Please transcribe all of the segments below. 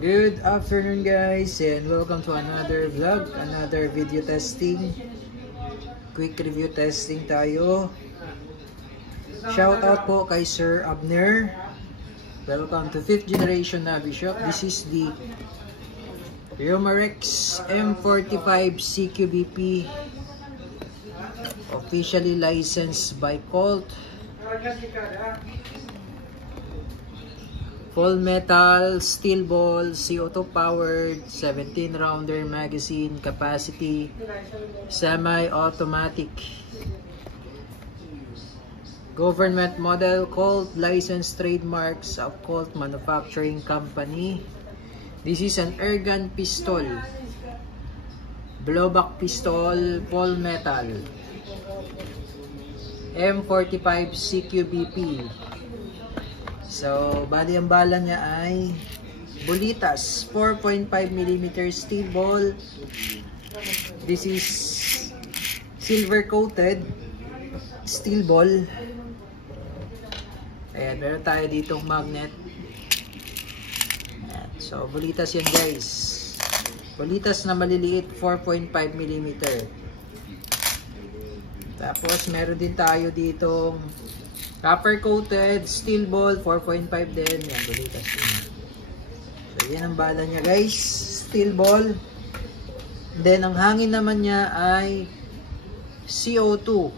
Good afternoon guys, and welcome to another vlog, another video testing. Quick review testing tayo. Shout out po kay Sir Abner. Welcome to 5th generation Navishock. This is the Yomarex M45 CQBP, officially licensed by Colt. Full metal, steel ball, CO2 powered, 17 rounder magazine capacity, semi-automatic. Government model, Colt, licensed trademarks of Colt Manufacturing Company. This is an airgun pistol, blowback pistol, full metal, M45 CQBP. So, bali ang bala niya ay Bolitas 4.5mm steel ball. This is silver coated steel ball. Ayan, meron tayo ditong magnet. Ayan. So, Bolitas yan guys. Bolitas na maliliit 4.5mm. Tapos, meron din tayo ditong copper coated steel ball 4.5 din. Yan, Bolitas din. So, yan ang bala niya guys. Steel ball. Then, ang hangin naman niya ay CO2.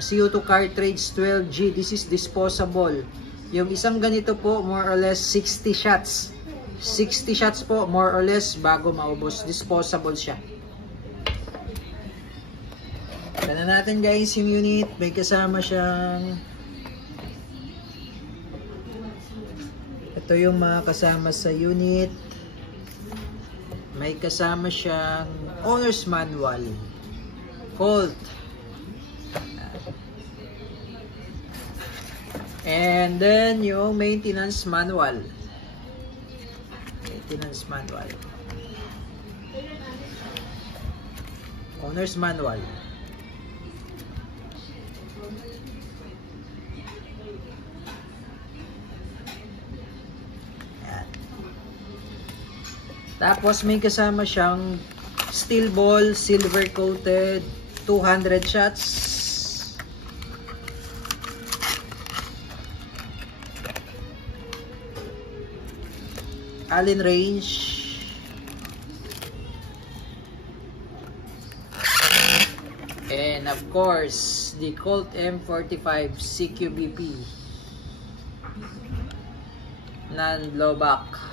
CO2 cartridge 12G. This is disposable. Yung isang ganito po, more or less 60 shots. 60 shots po, more or less, bago maubos. Disposable siya. Tignan natin guys yung unit. May kasama siyang, ito yung mga kasama sa unit. May kasama siyang owner's manual, Colt, and then yung maintenance manual. Owner's manual. Tapos may kasama siyang steel ball, silver coated, 200 shots. Allen range. And of course, the Colt M45 CQBP non-blowback.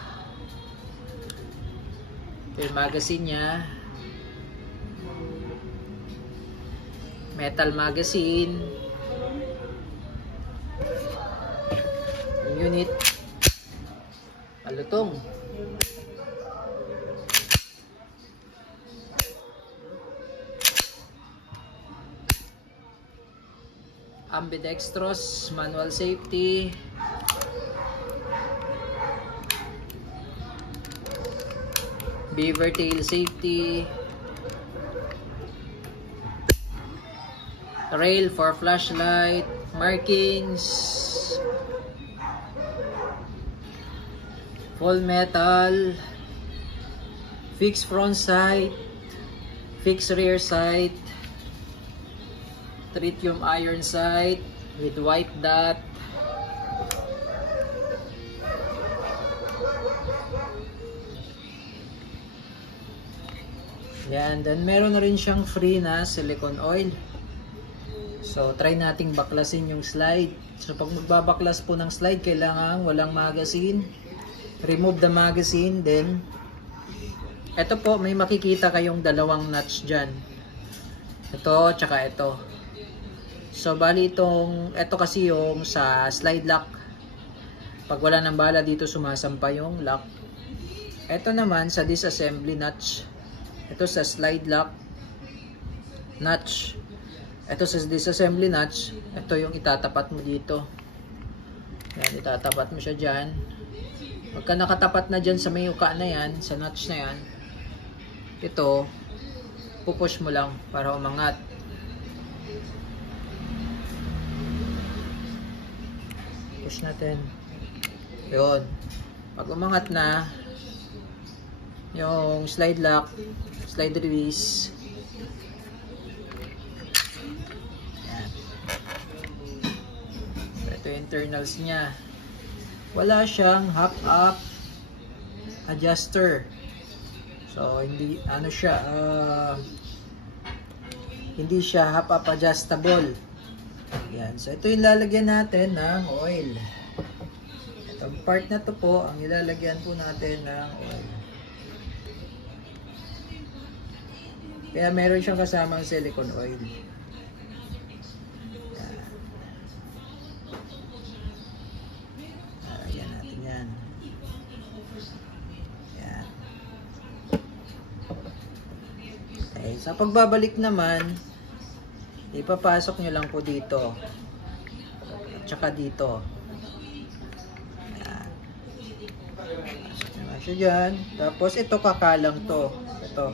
Yung magazine niya, metal magazine. Yung unit, malutong. Ambidextrous, manual safety. Beaver tail safety, rail for flashlight, markings, full metal, fixed front sight, fixed rear sight, tritium iron sight with white dot. Yan, then meron na rin siyang free na silicone oil. So, try nating baklasin yung slide. So, pag magbabaklas po ng slide, kailangan walang magazine. Remove the magazine, then ito po, may makikita kayong dalawang nuts dyan. Ito, tsaka ito. So, bali ito kasi yung sa slide lock. Pag wala ng bala dito, sumasampa yung lock. Ito naman sa disassembly notch. Ito sa slide lock notch. Ito sa disassembly notch. Ito yung itatapat mo dito. Yan, itatapat mo siya dyan. Pagka nakatapat na dyan sa may uka na yan, sa notch na yan, ito, pupush mo lang para umangat. Push natin. Yun. Pag umangat na yung slide lock, slide release, yan. Ito yung internals niya. Wala siyang hop-up adjuster. So hindi ano siya, hindi siya hop-up adjustable. Yan. So ito yung lalagyan natin ng oil. Itong part na to po ang ilalagyan po natin ng oil. Kaya meron siyang kasamang silicone oil. Lalagyan natin yan. Yan. Okay. Sa pagbabalik naman, ipapasok nyo lang po dito. At saka dito. Ayan. Pasok nyo lang siya dyan. Tapos ito kakalang to. Ito.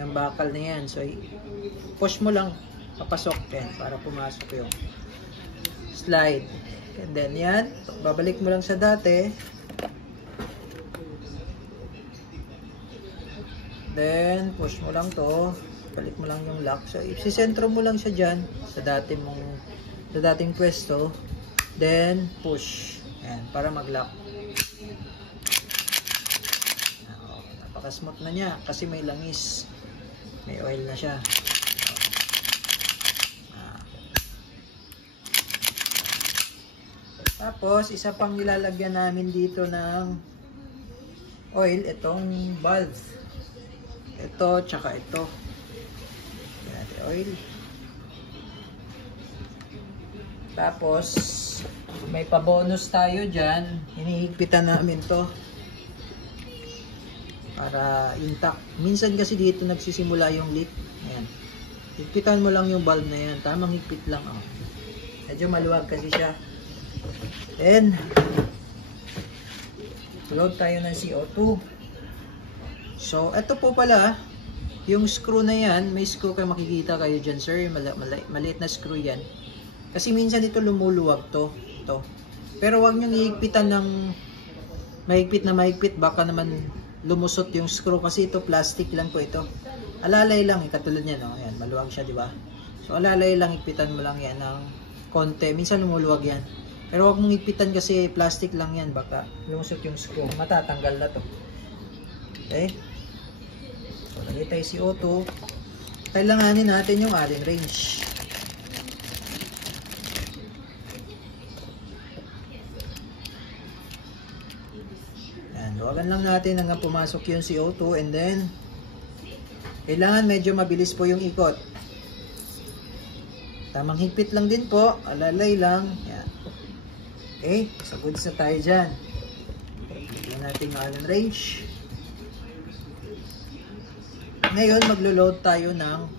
Yung bakal na yan. So, push mo lang. Papasok yan. Para pumasok yung slide. And then yan. Babalik mo lang sa dati. Then, push mo lang to. Balik mo lang yung lock. So, isisentro mo lang siya dyan sa dating pwesto. Then, push. Ayan, para mag-lock. Napaka-smooth na niya kasi may langis. May oil na siya. Tapos, isa pang nilalagyan namin dito ng oil, itong valve. Ito, tsaka ito. Oil. Tapos may pa-bonus tayo dyan. Hinihigpitan namin to para intact. Minsan kasi dito nagsisimula yung leak. Ayan. Higpitan mo lang yung valve na yan. Tamang higpit lang. Oh. Medyo maluwag kasi siya. Then load tayo ng CO2. So ito po pala yung screw na yan, may screw kayo makikita kayo dyan, sir. Maliit na screw yan. Kasi minsan ito lumuluwag to. Pero wag nyo ihigpitan ng mahigpit na mahigpit. Baka naman lumusot yung screw. Kasi ito plastic lang po ito. Alalay lang. Katulad niya, no? Ayan, maluwag siya, di ba? So alalay lang. Higpitan mo lang yan ng konti. Minsan lumuluwag yan. Pero wag mong higpitan kasi plastic lang yan. Baka lumusot yung screw. Matatanggal na to. Okay? So, lagay tayo CO2. Kailanganin natin yung Allen wrench. Yan, luwagan lang natin hanggang pumasok yung CO2 and then kailangan medyo mabilis po yung ikot. Tamang higpit lang din po, alalay lang. Yan. Okay, so goods na tayo dyan. Lagyan natin yung Allen wrench. Ngayon, maglo-load tayo ng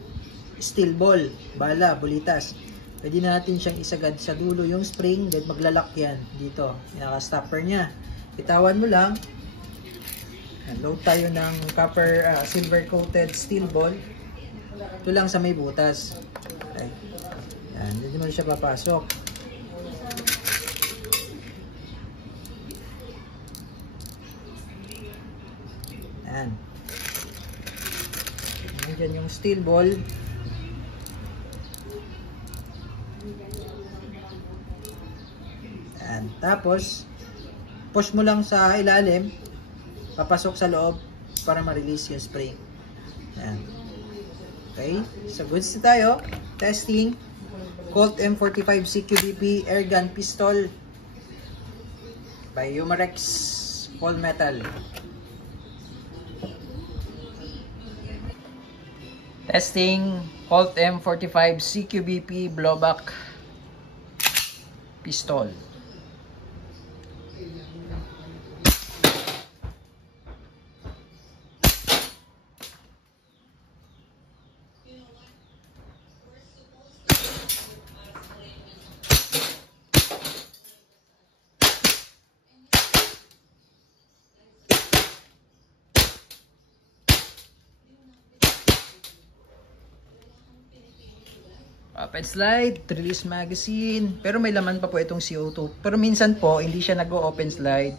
steel ball, bala, bulitas. Pwede natin siyang isagad sa dulo yung spring, then maglalak yan dito. Naka-stopper niya. Bitawan mo lang. Load tayo ng copper, silver coated steel ball. Ito lang sa may butas. Okay. Yan, hindi mo siya papasok. Yan. Nandiyan yung steel ball. Yan. Tapos, push mo lang sa ilalim, papasok sa loob para ma-release yung spring. Yan. Okay. So, goods na tayo. Testing. Colt M45 CQBP Air Gun Pistol by Umarex All Metal. Testing Colt M45 CQBP blowback pistol. Up and slide, release magazine. Pero may laman pa po itong CO2. Pero minsan po, hindi siya nag-open slide.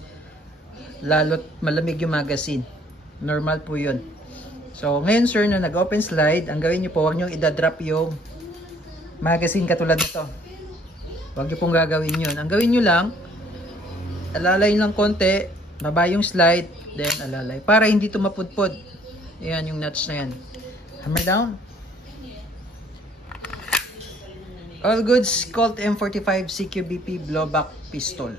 lalo't malamig yung magazine. Normal po yun. So ngayon sir, na nag-open slide, ang gawin nyo po, huwag nyo idadrop yung magazine katulad nito. Huwag nyo pong gagawin yun. Ang gawin nyo lang, alalay lang konti, baba yung slide, then alalay. Para hindi ito mapudpod. Ayan yung nuts na yan. Hammer down. All goods, Colt M45 CQBP blowback pistol.